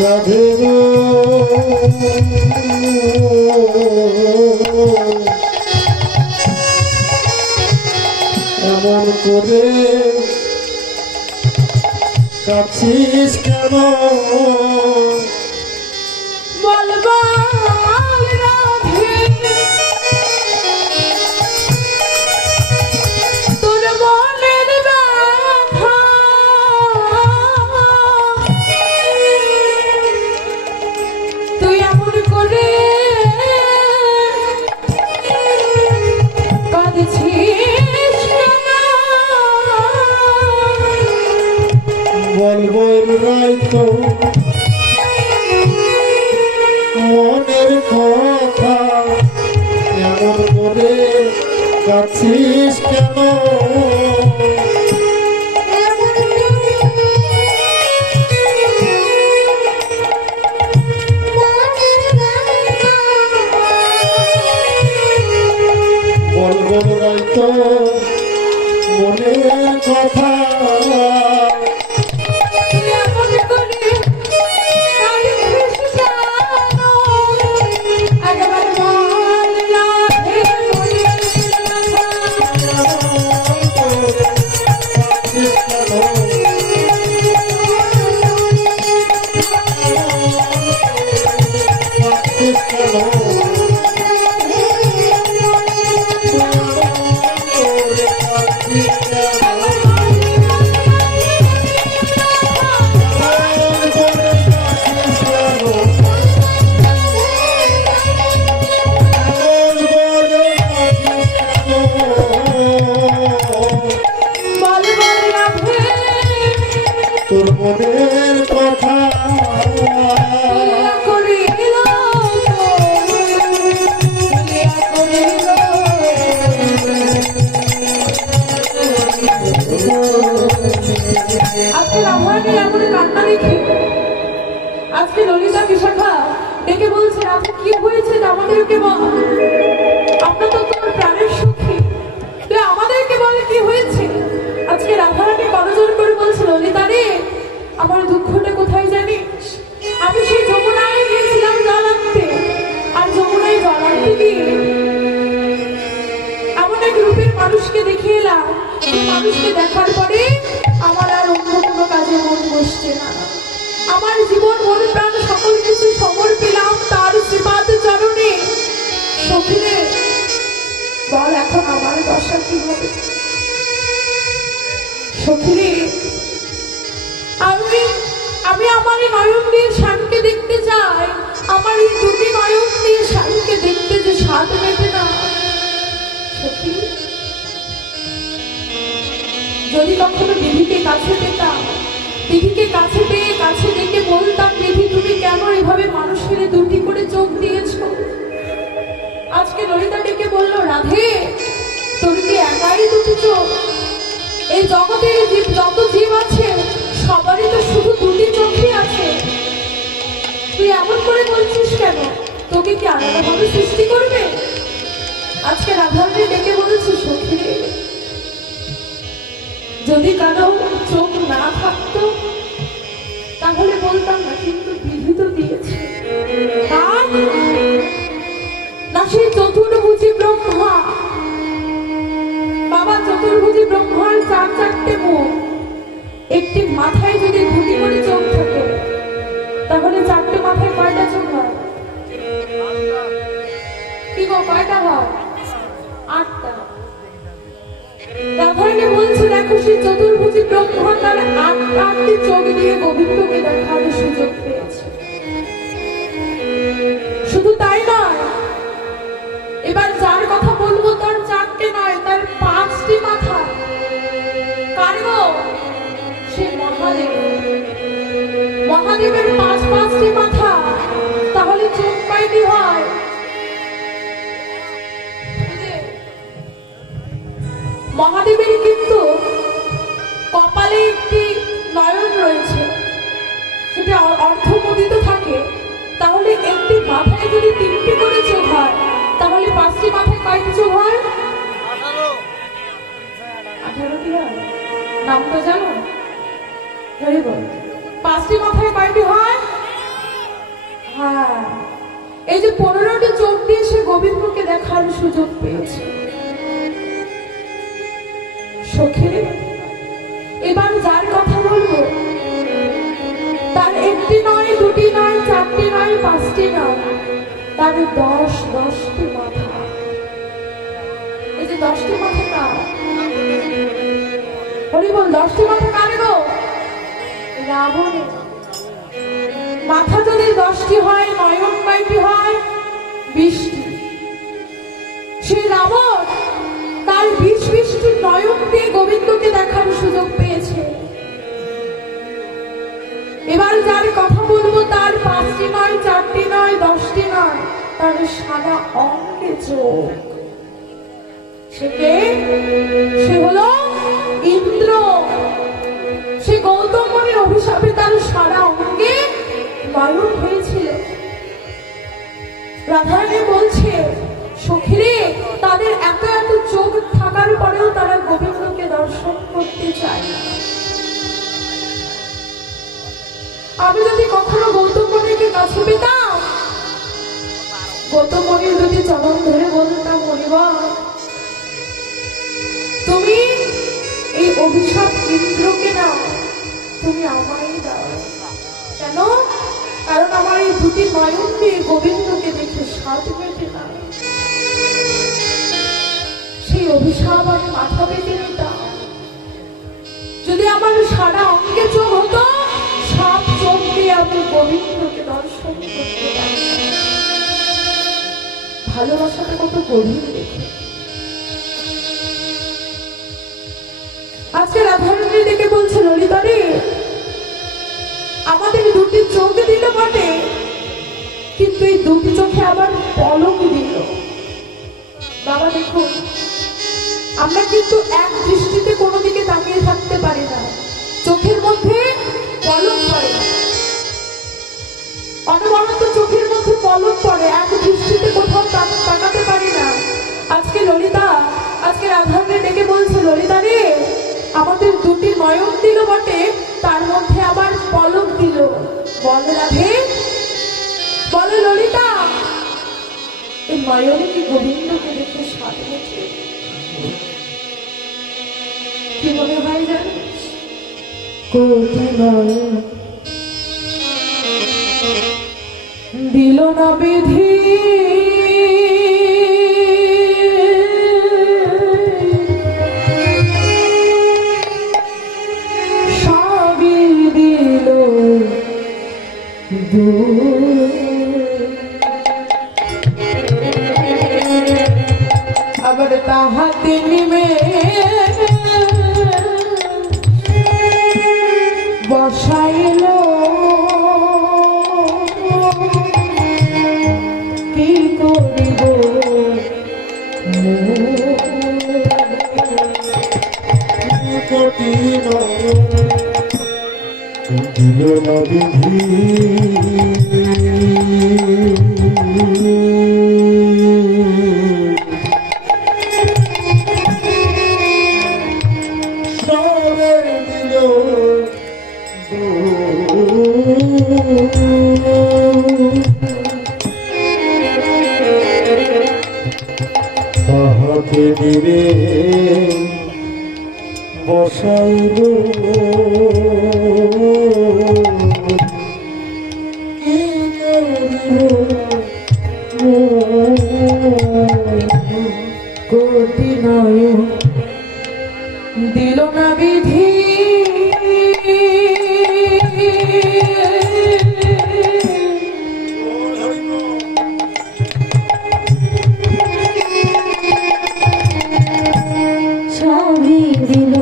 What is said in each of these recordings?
রাধে এমন করে কাছিস কেন বলবা বলবো রাই তো মনের কথা এমন করে কাছিস কেন বলবো রাই তো মনের কথা তোর মনের কথা আজকে ললিতা বিশাখা ডেকে বলছে আপনি কি হয়েছে আমাদেরকে বল, আপনার তো তোমার প্রাণের সুখী, তুই আমাদেরকে বলে কি হয়েছে। আজকে রাধারানী করজোর করে বলছে ললিতা রে আমার দুঃখটা কোথায় জানিস, আমি সেই যমুনায় গিয়েছিলাম জল আনতে, আর যমুনায় জল আনতে গিয়ে এমন এক রূপের মানুষকে দেখে এলাম, মানুষকে দেখার পরে আমার আর অন্য কোনো কাজে মন বসছে না, আমার জীবন মন প্রাণ সকল কিছু সমর্পিলাম তার শ্রীপাদ চরণে। সখীরে বল এখন আমার দশা কি হবে। সখীরে আমি আমার এই নয়ন দিয়ে শ্যামকে দেখতে চাই, আমার এই দুটি নয়ন দিয়ে শ্যামকে দেখতে যে স্বাদ মেটে না। সখী যদি কখনো বিধিকে কাছে পেতাম, বিধিকে কাছে পেয়ে কাছে ডেকে বলতাম বিধি তুমি কেন এভাবে মানুষের দুটি করে চোখ দিয়েছ। আজকে ললিতা ডেকে বললো রাধে তোর কি একাই দুটি চোখ, এই জগতে যত জীব আছে সবারই তো শুধু দুটি চোখই আছে, তুই এমন করে বলছিস কেন, তোকে কি আলাদাভাবে সৃষ্টি করবে। আজকে রাধারানী ডেকে বলছে সখী যদি কারো চোখ না থাকতো তাহলে বলতাম না, কিন্তু বিধি তো দিয়েছে না। সেই চতুর্ভুজী ব্রহ্মা বাবা, চতুর্ভুজী ব্রহ্মার চার চারটে মুখ, একটি মাথায় যদি দুটি করে চোখ থাকে তাহলে চারটে মাথায় কয়টা চোখ হয়, কি গো কয়টা হয়, 8টা। রাধারানী বলছে দেখো সেই চতুর্ভুজী ব্রহ্মা তার 8টি চোখ দিয়ে গোবিন্দকে দেখার সুযোগ পেয়েছে। শুধু তাই নয়, এবার যার কথা বলবো তার 4টে নয়, তার 5টি মাথা। কার গো? সে মহাদেব। মহাদেবের 5টি মাথা, তাহলে চোখ কয়টি হয়? মহাদেবের কিন্তু কপালে একটি নয়ন রয়েছে, সেটা অর্ধমোদিত থাকে, তাহলে একটি মাথায় যদি 3টি করে চোখ হয় তাহলে 5টি মাথায় কয়টি চোখ হয়? 18টি হয়। নাম তো জানো? 5টি মাথায় কয়টি হয়? হ্যাঁ, এই যে 15টি চোখ দিয়ে সে গোবিন্দকে দেখার সুযোগ পেয়েছে। সখী, এবার যার কথা বলবো তার একটি নয়, দুটি নয়, চারটি নয়, পাঁচটি নয়, তার 10টি মাথা। এই যে 10টি মাথা কার? হরি বল, 10টি মাথা কার গো? রাবণের। মাথা যদি 10টি হয়, নয়ন কয়টি হয়? 20টি। সেই রাবণ তার 20টি নয়ন দিয়ে গোবিন্দকে দেখার সুযোগ পেয়েছে। এবার যার কথা বলবো তার 5টি নয়, 4টি নয়, 10টি নয়, তার সারা অঙ্গে চোখ। সে কে? সে হলো ইন্দ্র। সে গৌতম মুনির অভিশাপে তার সারা অঙ্গে নয়ন হয়েছিল। রাধারানী বলছে, সখীরে, তাদের এত এত চোখ থাকার পরেও তারা গোবিন্দকে দর্শন করতে চায় না। আমি যদি কখনো গৌতম মুনিকে কাছে পেতাম, গৌতম মুনির দুটি চরণ ধরে বলতাম, মনিবর, তুমি এই অভিশাপ ইন্দ্রকে নাও, তুমি আমায় দাও। কেন? কারণ আমার এই দুটি নয়ন দিয়ে গোবিন্দকে দেখে স্বাদ মেটে না। সেই অভিশাপ আমি মাথা পেতে নিতাম। যদি আমার সারা অঙ্গে চোখ হতো, সব চোখ দিয়ে আমি গোবিন্দকে দর্শন করতে পারতাম। ভালোবাসাটা কত গভীর দেখে। আজকে রাধারানী দেখে বলছে, ললিতা রে, আমাদের দুটি চোখ দিল বটে, কিন্তু এই দুটি চোখে আবার পলক দিল। বাবা দেখুন, আমরা কিন্তু এক দৃষ্টিতে কোনো দিকে তাকিয়ে থাকতে পারি না। চোখের মধ্যে পলক পড়ে, অনবরত চোখের মধ্যে পলক পড়ে, এক দৃষ্টিতে কোথাও তাকাতে পারি না। আজকে ললিতা, আজকে রাধারানী ডেকে বলছে, ললিতা রে, আমাদের দুটি নয়ন দিল বটে, তার মধ্যে আবার পলক দিল। বল রাধে, বলে ললিতা, এই নয়নে কি গোবিন্দকে দেখে স্বাদ মেটে? কি মনে হয় জানিস? কোটি নয়ন দিল না বিধি, আবার তাহাতে নিমে বসাইল, কি করিব কোটি দিল না বিধি, সবে দিল তাহাকে দিলে বসাইল, কোটি নয়ন দিল না বিধি, ছবি দিল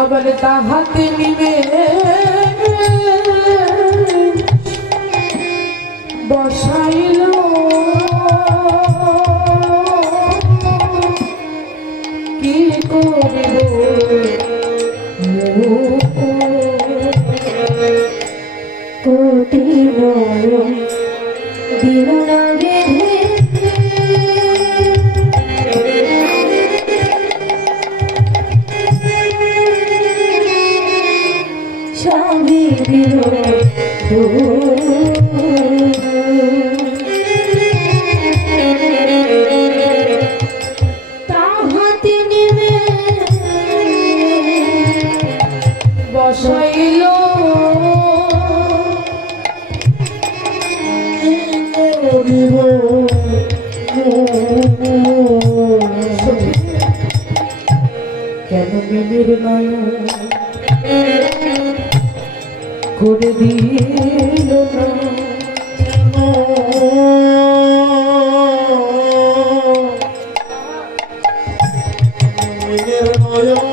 আবার তাহাতে নিবে বসাইল, কি করিব কোটি নয়ন দিল না বেঁধে, তাহাতে নেমে বসাইল করিব কেন মিলের নয়ন করে দিল না মিনের নয়ন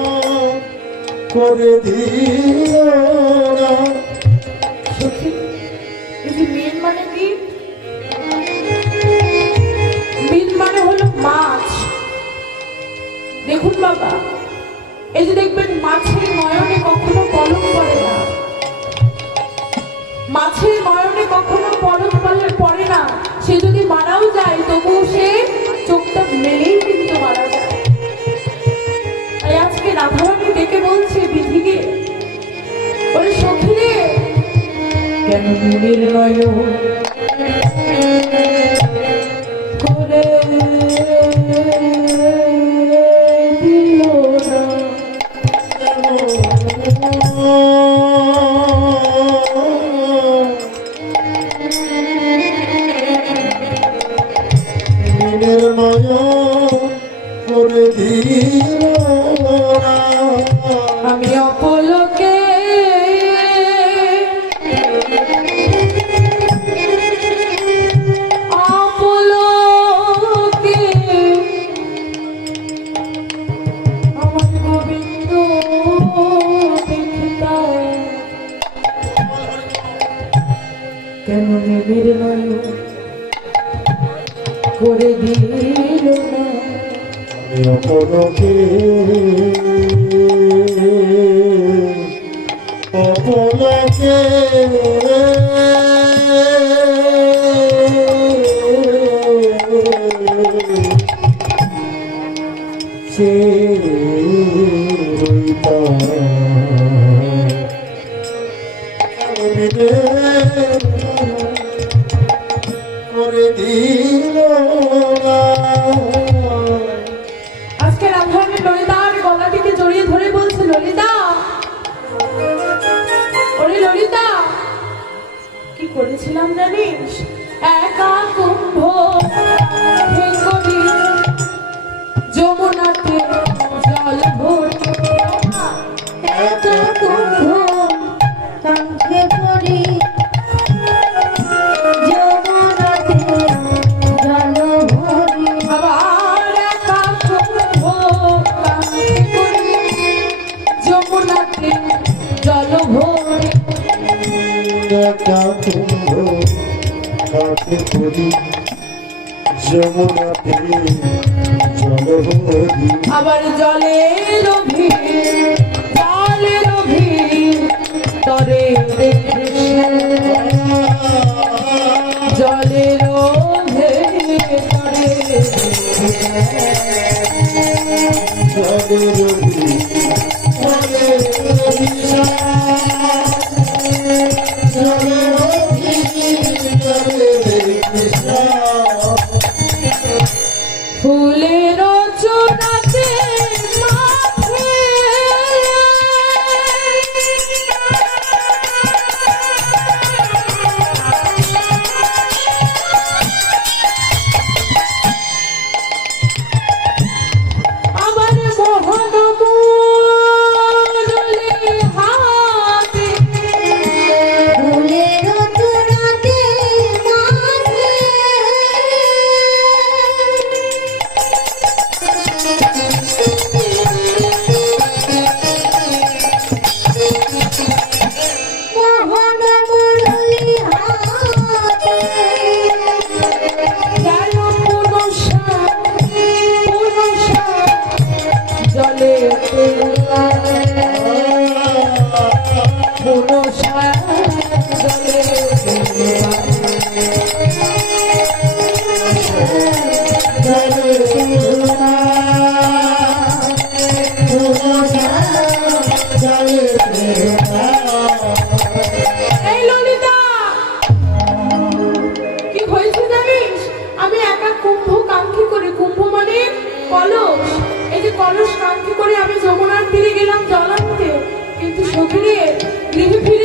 করে দিল না। সখী, এই যে মিল মানে কি? মিল মানে হলো মাছ। দেখুন বাবা, এই যে দেখবেন মাছের নয়নে কখনো পলক পড়ে না, মাছের নয়নে কখনো পলক পড়ে না। সে যদি মারাও যায় তবুও সে চোখটা মেলেই কিন্তু মারা যায়। তাই আজকে রাধারানী ডেকে বলছে বিধিকে, ওরে সখী রে, কেন মিলের নয়ন করে দিল না? মিনের নয়ন করে দিল না। আমি অপলকে অপলকে আমার গোবিন্দ দেখিতাম, কেন নিবিড় নয় করে দিল না? আমি অপরকে অপরকে সে রইতাম করে দিল না। আজকে রাধারানী ললিতার গলাটিকে জড়িয়ে ধরে বলছে, ললিতা, ওরে ললিতা, কি করেছিলাম জানিস? একা কুম্ভ করি যমুনাতে জল ভরি, এত কুম্ভ কাঙ্ক্ষে করি যমুনাতে জল ভরি। আবার একা কুম্ভ করি যমুনাতে জল ভরি। একা কুম্ভ কাকে করি যমুনাতে জল ভরি। আবার জলের ভিড়, জলের ভিড় তরে দেখে, জলের ভিড় তরে জলের ভিড়, জলের ভিড়, জলের ভিড়, জলের কৃষ্ণ। ফুলের চূড়াতে মাথে আবার মোহন মুরলি হাতে, ফুলের তোড়াতে মাঝে মোহন মুরলি হাতে যেন পুরুষা পুরুষা জলে পুরুষা জলে এই ললিতা, কলস কাঁধে করে আমি যমুনার তীরে গেলাম জল আনতে, কিন্তু সখী রে, গৃহে ফিরে